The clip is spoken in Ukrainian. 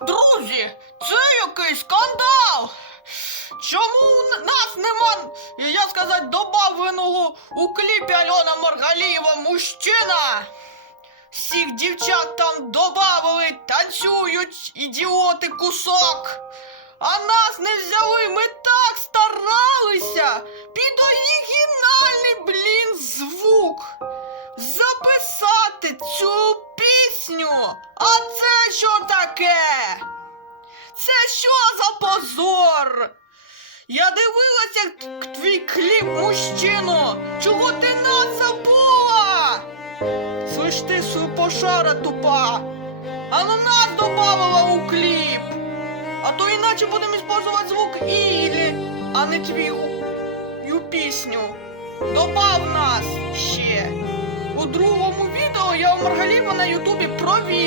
Друзі, це який скандал! Чому нас нема, я сказати, добавленого у кліпі Альона Маргалієва мужчина? Всіх дівчат там добавили, танцюють, ідіоти кусок. А нас не взяли, ми так старалися під оригінальний, блін, звук записати цю пісню. А це що таке? Це що за позор? Я дивилася т- твій кліп, мужчино. Чого ти нас забула? Слышь ти, супошара тупа. А ну нас добавила у кліп. А то іначе будемо использовать звук Ілі, а не твою пісню. Добав нас ще. У другому відео я у Маргаліва на Ютубі провірю.